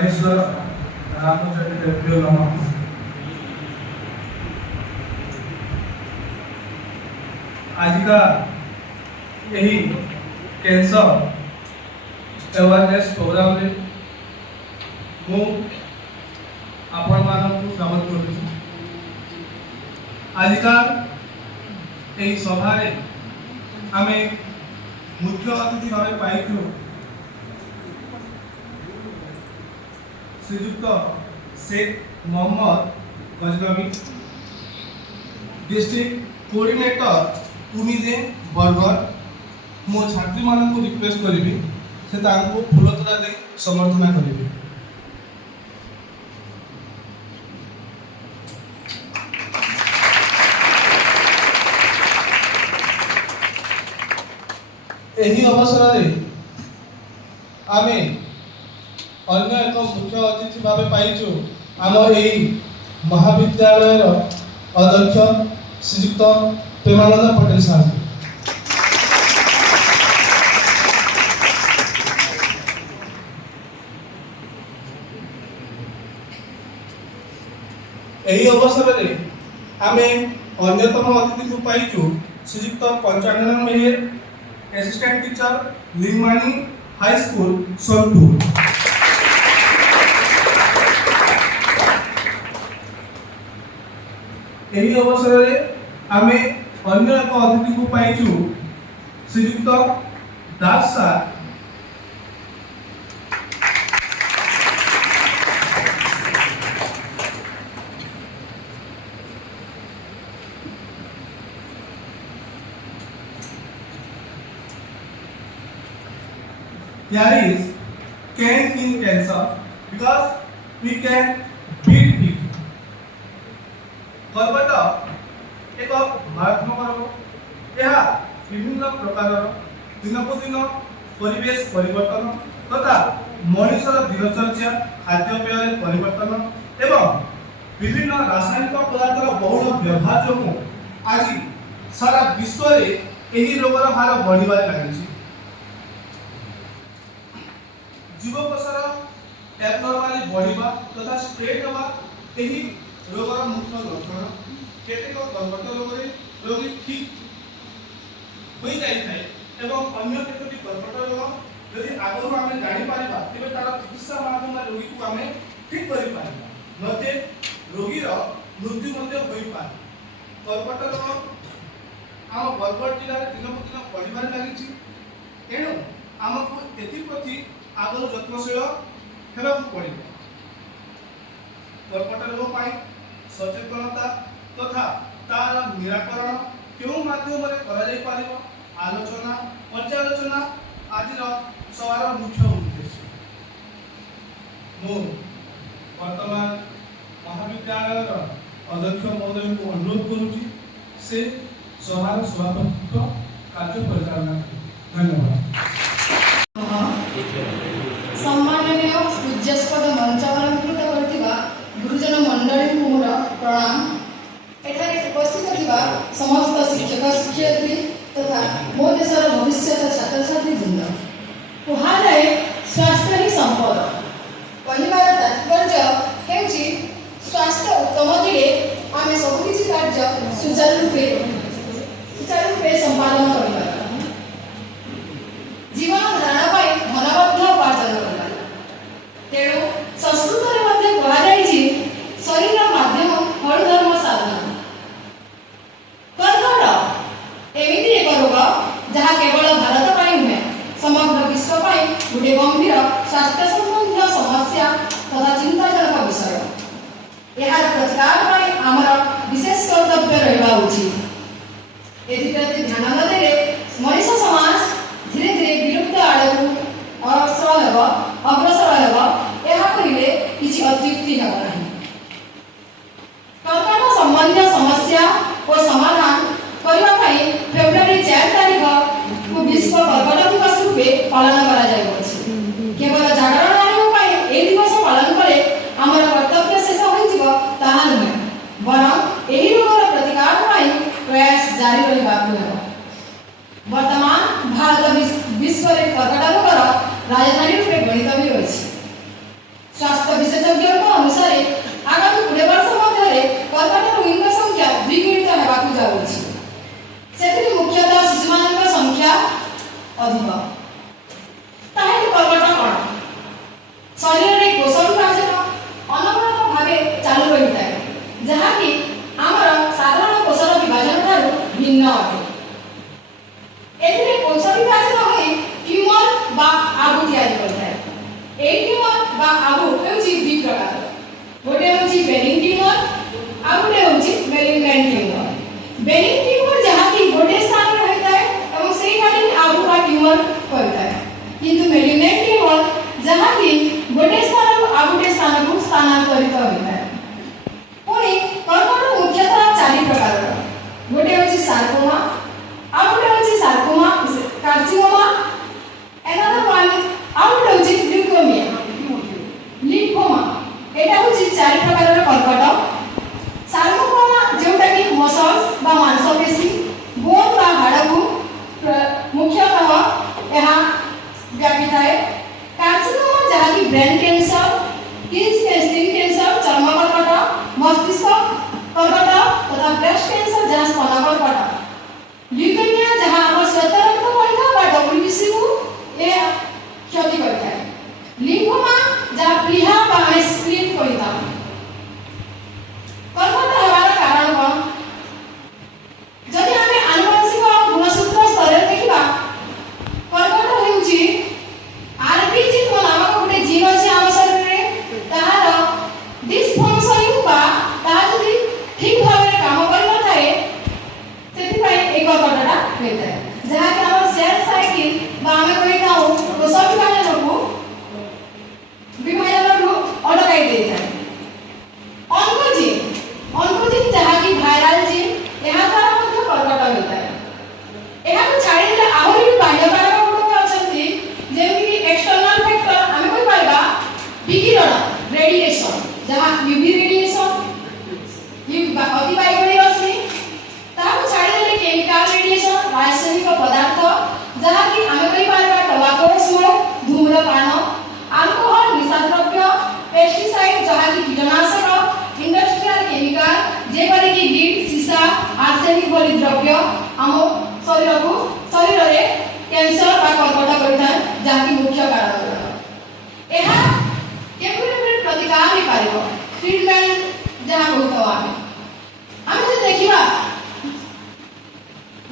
प्राणेश्वर रामचंद्र नमः। आज का यही कैंसर अवेयरनेस प्रोग्राम रे मु आपण मानक स्वागत करूँ। आज का यही सभा आम मुख्य अतिथि भाव पाई श्रीयुक्त शेख मोहम्मद गजनवी, डिस्ट्रिक्ट कोऑर्डिनेटर उमीदे बरगढ़। मो छात्री मान को रिक्वेस्ट करी से फूलतोड़ा दे समर्थना करी। यही अवसर में आमे अन्य एक मुख्य अतिथि भाव पाइचु आम यही महाविद्यालय अध्यक्ष श्रीयुक्त प्रेमानंद पटेल साहब। यही अवसर में आमे अन्यतम अतिथि को पाइचु श्रीयुक्त Panchanan Mehar, assistant teacher Lingamani high school Sonpur. यही अवसर में आमे अन्य एक अतिथि को पाइचु श्रीयुक्त दास सार, Here is can in cancer because we can beat it. कर्बट एक मारात्मक रोग। यह विभिन्न प्रकार दिन को दिन परिवेश परिवर्तन तथा मनुष्यर दिनचर्या खाद्यपेय परिवर्तन एवं विभिन्न रासायनिक पदार्थर बहुल व्यवहार जो आज सारा विश्व में यही रोगर हार बढ़िबार लगी। जीवकोशर एबनॉर्मली बढ़िबा तथा स्प्रेड होगा यही रोगर मुख्य लक्षण। केतेक कर्बट रोग रोगी ठीक हो जाए एवं अन्य केतोटी कर्बट रोग यदि आगु आम जानी पारिबा तेबे तार चिकित्सा माध्यम रोगी को आम ठीक करि पारिबा, नते रोगीर मृत्यु मध्ये होई पारे। कर्बट रोग आम बरगढ़ जिले में दिन को दिन बढ़िबार लागिछि। एणु आमको एथिप्रति आगु यत्नशील हेबाक पड़िबो। कर्बट रोग पाई सचेतनता तथा तार निराकरण क्यों माध्यम करा जाई पारिबो आलोचना पर्यालोचना आज सभार मुख्य उद्देश्य। मु वर्तमान महाविद्यालय अध्यक्ष महोदय को अनुरोध करुच्ची से सभार सभापतित्व कार्य परिचालना करें। धन्यवाद। सम्माननीय पूज्यस्पद मंच अलंकृत करथिबा गुरुजन मंडली मोर प्रणाम। एठारे उपस्थित थिबा समस्त शिक्षक शिक्षयित्री तथा मो देशर भविष्य छात्र छात्री वृंद। कुहा जाए स्वास्थ्य ही संपद। कहबार तात्पर्य हेउची स्वास्थ्य उत्तम थिले आमे सब किछि कार्य सुचारू रूपे संपादन करिबा। जीवन धारण पाई धनबद्ध उपार्जन करबा। तेणु संस्कृत रे मध्ये कहा जायछि शरीर माध्यम हर धर्म साधन। कर्कट एमिति एक रोग जहाँ केवल भारत पाई नुहे समग्र विश्व पाई गोटे गंभीर स्वास्थ्य संबंधी समस्या तथा चिंताजनक विषय। यार प्रतिकार पाई आमर विशेष कर्तव्य रहिबा उचित। एथिप्रति ध्यान न देले मनुष्य समाज धीरे धीरे विलुप्त आड़क अग्रसर हेब। यह कहिले ଅଧିକ। ତାହେଲେ କର୍କଟ କ'ଣ? ଶରୀରରେ କୋଷ ବିଭାଜନ ଅନବରତ ଭାବେ ଚାଲୁ ରହିଥାଏ, ଯାହାକି ଆମର ସାଧାରଣ କୋଷର ବିଭାଜନ ଠାରୁ ଭିନ୍ନ ଅଟେ। ଏଥିରେ କୋଷ ବିଭାଜନ ହୋଇ ଟ୍ୟୁମର ବା ଆବୁ ତିଆରି କରିଥାଏ। এই ଟ୍ୟୁମର ବା ଆବୁ ହେଉଛି ଦୁଇ ପ୍ରକାର, ଗୋଟେ ହେଉଛି ବେନିଂ ଟ୍ୟୁମର ଆଉ ଗୋଟେ ହେଉଛି ମେଲିଗ୍ନାଣ୍ଟ ଟ୍ୟୁମର। ବେନିଂ ଟ୍ୟୁମର ଯାହାକି ଗୋଟେ ସ୍ଥାନରେ ହୋଇଥାଏ ଏବଂ ସେଇଠାରେ ଆବୁ ବା ଟ୍ୟୁମର ହୋଇଥାଏ, କିନ୍ତୁ ମେଲିଗ୍ନାଣ୍ଟ ଟ୍ୟୁମର ଯାହାକି ଗୋଟେ ସ୍ଥାନରୁ ଆଉ ଗୋଟେ ସ୍ଥାନକୁ ସ୍ଥାନାନ୍ତରିତ ହୋଇଥାଏ। ପୁଣି କର୍କଟ ମୁଖ୍ୟତଃ ଚାରି ପ୍ରକାରର, ଗୋଟେ ହେଉଛି ସାର୍କୋମା, ଆଉ ଗୋଟେ ହେଉଛି ସାର୍କୋମା କାର୍ସିନୋମା, another one ଆଉ ଗୋଟେ ହେଉଛି ଲ୍ୟୁକେମିଆ, ଲିମ୍ଫୋମା। এটা ହେଉଛି ଚାରି ପ୍ରକାରର କର୍କଟ। ସାର୍କୋମା ଯେଉଁଟାକି ମସଲ୍ସ ବା ମାଂସପେଶୀ ବୋନ୍ ବା ହାଡ଼କୁ ମୁଖ୍ୟତଃ ଏହା ବ୍ୟାପିଥାଏ। କାର୍ସିନୋମା ଯାହାକି ବ୍ରେନ୍ କ୍ୟାନ୍ସର, ସ୍କିନ୍ କ୍ୟାନ୍ସର, ଚର୍ମ କର୍କଟ, ମସ୍ତିଷ୍କ କର୍କଟ ତଥା ବ୍ରେଷ୍ଟ କ୍ୟାନ୍ସର ଯାହା ସ୍ତନ କର୍କଟ। ଲ୍ୟୁକେମିଆ ଯାହା ଆମ ଶ୍ୱେତ ରକ୍ତ କଣିକା ବା WBCକୁ ଏହା କ୍ଷତି କରିଥାଏ। লিম্ফোমা যাହା ପ୍ଲିହା ବା ଆମେ ସ୍ପ୍ଲିନ୍ କରିଥାଉ। କର୍କଟ ହେବାର କାରଣ କ'ଣ? ଯଦି ଆମେ ଆନୁବଂଶିକ ଗୁଣସୂତ୍ର ସ୍ତରରେ ଦେଖିବା, କର୍କଟ ହେଉଛି ଆରବିଜି ନାମକ ଗୋଟେ ଜିନ୍ ଅଛି ଆମ ଶରୀରରେ, ତାହାର ଡିସଫଙ୍କସନିଂ ବା ତାହା ଯଦି ଠିକ୍ ଭାବରେ କାମ କରିନଥାଏ ସେଥିପାଇଁ এই କର୍କଟଟା ହୋଇଥାଏ, ଯାହାକି ଆମ ସେଲ୍ ସାଇକେଲ ବା ଆମେ କହିଥାଉ କୋଷ ବିଭାଜନକୁ ବିଭାଜନରୁ ଅଟକାଇ ଦେଇଥାଏ। ଅଙ୍କୋଜିନ୍ ଯାହାକି ଭାଇରାଲ ଜିନ୍, ଏହା ଦ୍ୱାରା ମଧ୍ୟ କର୍କଟ ହୋଇଥାଏ। ଏହାକୁ ଛାଡ଼ିଦେଲେ ଆହୁରି ବି ବାହ୍ୟକାରକ ଗୁଡ଼ିକ ଅଛନ୍ତି, ଯେମିତିକି ଏକ୍ସଟର୍ନାଲ ଫ୍ୟାକ୍ଟର ଆମେ କହିପାରିବା ବିକିରଣ ରେଡିଏସନ, ଯାହା ୟୁଭି ରେଡିଏସନ, ଅତି ବାଇଗଣୀ ରଶ୍ମି। ତାହାକୁ ଛାଡ଼ିଦେଲେ କେମିକାଲ ରେଡିଏସନ, ରାସାୟନିକ ପଦାର୍ଥ, ଯାହାକି ଆମେ କହିପାରିବା ଟବାକୋ ସ୍ମୋକ୍, ଧୂମ୍ରପାନ, ଆଲକୋହଲ ନିଶାଦ୍ରବ୍ୟ, ପେଷ୍ଟିସାଇଡ୍ ଯାହାକି କୀଟନାଶକ, ଇଣ୍ଡଷ୍ଟ୍ରିଆଲ କେମିକାଲ ଯେପରିକି ଲିଡ୍, ସୀସା, ଆର୍ସେନିକ ଭଳି ଦ୍ରବ୍ୟ ଆମ ଶରୀରରେ କ୍ୟାନ୍ସର ବା କର୍କଟ କରିଥାଏ, ଯାହାକି ମୁଖ୍ୟ କାରଣ। ଏହା କେଉଁଭଳି ପ୍ରତିକାର ହୋଇପାରିବ? ଟ୍ରିଟମେଣ୍ଟ ଯାହା କହୁଥାଉ ଆମେ ଯଦି ଦେଖିବା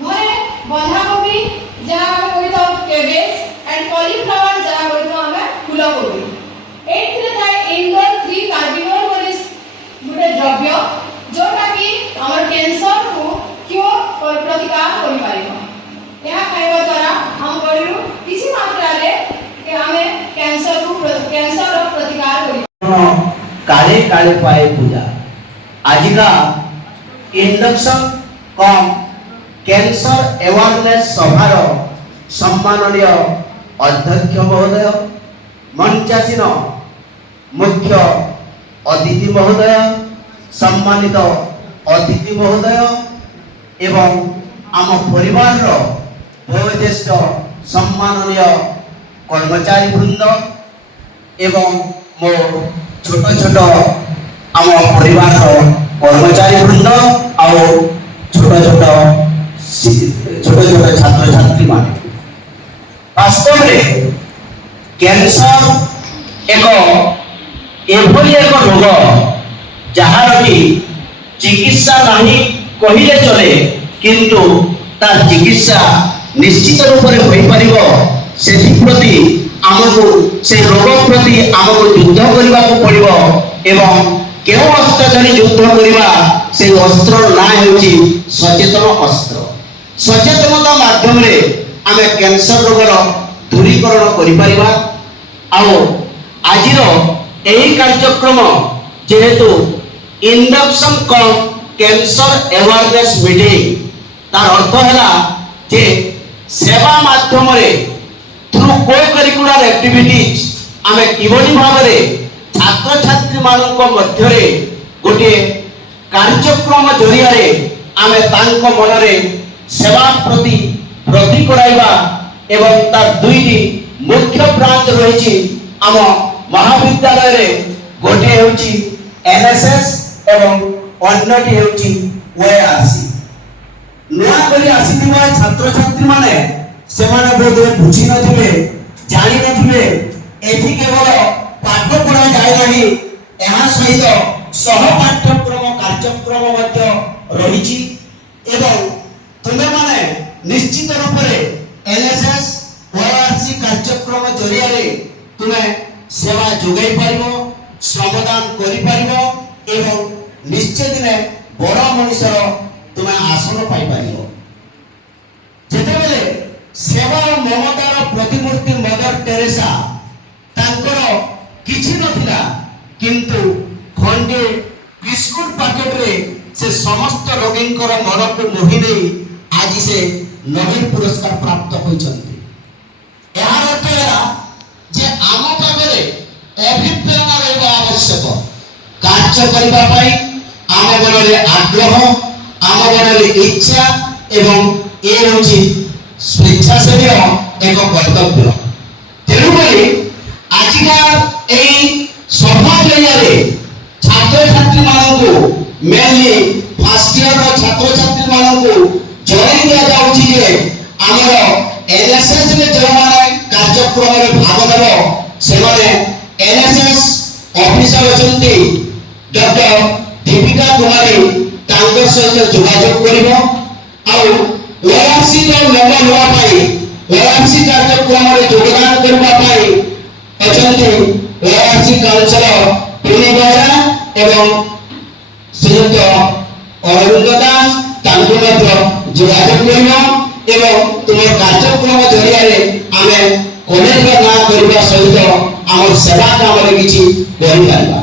ଘରେ ବନ୍ଧାକୋବି ଯାହା ଆମେ କହିଥାଉ କେବେଜ and cauliflower ଯାହା କହିଥାଉ ଆମେ ଫୁଲକୋବି, ଏଇଥିରେ ଥାଏ ଇଣ୍ଡୋଲ 3 କାର୍ବିନୋଲ ବୋଲି ଗୋଟେ ଦ୍ରବ୍ୟ ଯୋଉଟାକି ଆମର କ୍ୟାନ୍ସରକୁ ପ୍ରତିକାର କରିପାରିବ। ଏହା ଖାଇବା ଦ୍ୱାରା ଆମ ବଡ଼ିରୁ କିଛି ମାତ୍ରାରେ ଆମେ କ୍ୟାନ୍ସରର ପ୍ରତିକାର କରିପାରିବା। काले काले पाए पूजा आजिका इंडक्शन कम कैंसर अवेयरनेस सभार सम्माननीय अध्यक्ष महोदय, मंचासीन मुख्य अतिथि महोदय, सम्मानित अतिथि महोदय एवं आम परिवार वयोज्येष्ठ सम्माननीय कर्मचारी वृंद एवं मो छोट छोट आम परिवार कर्मचारी वृंद आउ छोट छोट छात्र छात्री मान वास्तव में कैंसर एक एभली एक रोग जार कि चिकित्सा नहीं कहिले चले, किंतु तार चिकित्सा निश्चित रूप से हो पारिबो। सेथि प्रति आमको से रोग प्रति आमको युद्ध करने को पड़ो एवं केउ अस्त्र धरी युद्ध करवा से अस्त्र ना होउची सचेतन अस्त्र। सचेतनता माध्यम रे आमे कैंसर रोगर दूरीकरण करि परिबा। आउ आजिर एही कार्यक्रम जेहेतु इंडक्शन कम कैंसर अवेयरनेस मीटिंग, तार अर्थ है जे सेवा माध्यम रे थ्रू को करिकुलर एक्टिविटीज आमे किभली भाबरे छात्र छात्री मानक मध्य रे गोटे कार्यक्रम जरिया रे आमे तांको मनरे सेवा प्रति वृद्धि कराइबा एवं तार दुईटी मुख्य ब्रांच रही आम महाविद्यालय रे गोटे हेउची एनएसएस एवं अन्यटी हेउची ओएआरसी। नया करी आसीथिबा छात्र छात्री माने ସେମାନେ ବୋଧେ ବୁଝି ନଥିବେ ଜାଣି ନଥିବେ ଏଠି କେବଳ ପାଠ ପଢା ଯାଏ ନାହିଁ, ଏହା ସହିତ ସହ ପାଠ୍ୟକ୍ରମ କାର୍ଯ୍ୟକ୍ରମ ମଧ୍ୟ ରହିଛି ଏବଂ ତୁମେମାନେ ନିଶ୍ଚିତ ରୂପରେ ଏନ୍ଏସ୍ଏସ୍ ଓଆରସି କାର୍ଯ୍ୟକ୍ରମ ଜରିଆରେ ତୁମେ ସେବା ଯୋଗାଇ ପାରିବ, ଶ୍ରମଦାନ କରିପାରିବ ଏବଂ ନିଶ୍ଚୟ ଦିନେ ବଡ଼ ମଣିଷର ତୁମେ ଆସନ ପାଇପାରିବ। ଯେତେବେଳେ ସେବା ଓ ମମତାର ପ୍ରତିମୂର୍ତ୍ତି ମଦର ଟେରେସା, ତାଙ୍କର କିଛି ନଥିଲା କିନ୍ତୁ ଖଣ୍ଡେ ବିସ୍କୁଟ ପ୍ୟାକେଟରେ ସେ ସମସ୍ତ ରୋଗୀଙ୍କର ମନକୁ ମୋହି ଦେଇ ଆଜି ସେ ନୋବେଲ ପୁରସ୍କାର ପ୍ରାପ୍ତ ହୋଇଛନ୍ତି। ଏହାର ଅର୍ଥ ହେଲା ଯେ ଆମ ପାଖରେ ଅଭିପ୍ରେରଣା ରହିବା ଆବଶ୍ୟକ। କାର୍ଯ୍ୟ କରିବା ପାଇଁ ଆମ ମନରେ ଆଗ୍ରହ, ଆମ ମନରେ ଇଚ୍ଛା ଏବଂ ଏ ହେଉଛି ସ୍ୱେଚ୍ଛାସେବୀର ଏକ କର୍ତ୍ତବ୍ୟ। ତେଣୁକରି ଆଜିକା ଏହି ସଭା ଜରିଆରେ ଛାତ୍ରଛାତ୍ରୀମାନଙ୍କୁ ମେନଲି ଫାର୍ଷ୍ଟ ଇୟରର ଛାତ୍ରଛାତ୍ରୀମାନଙ୍କୁ ଜଣାଇ ଦିଆଯାଉଛି ଯେ ଆମର ଏନ୍ଏସ୍ଏସ୍ରେ ଯେଉଁମାନେ କାର୍ଯ୍ୟକ୍ରମରେ ଭାଗ ନେବ ସେମାନେ ଏନ୍ଏସ୍ଏସ୍ ଅଫିସର ଅଛନ୍ତି ଡକ୍ଟର ଦୀପିକା କୁମାରୀ, ତାଙ୍କ ସହିତ ଯୋଗାଯୋଗ କରିବ। ଆଉ ଓଆରସିର ମେମ୍ବର ହେବା ପାଇଁ, ଓଆରସି କାର୍ଯ୍ୟକ୍ରମରେ ଯୋଗଦାନ କରିବା ପାଇଁ ଅଛନ୍ତି ଓଆରସି କାଉନ୍ସିଲର ଟୁନି ବେହେରା ଏବଂ ଶ୍ରୀଯୁକ୍ତ ଅରବିନ୍ଦ ଦାସ, ତାଙ୍କୁ ମଧ୍ୟ ଯୋଗାଯୋଗ କରିବ ଏବଂ ତୁମର କାର୍ଯ୍ୟକ୍ରମ ଜରିଆରେ ଆମେ କଲେଜର ନାଁ କରିବା ସହିତ ଆମର ସେବା କାମରେ କିଛି କରିପାରିବା।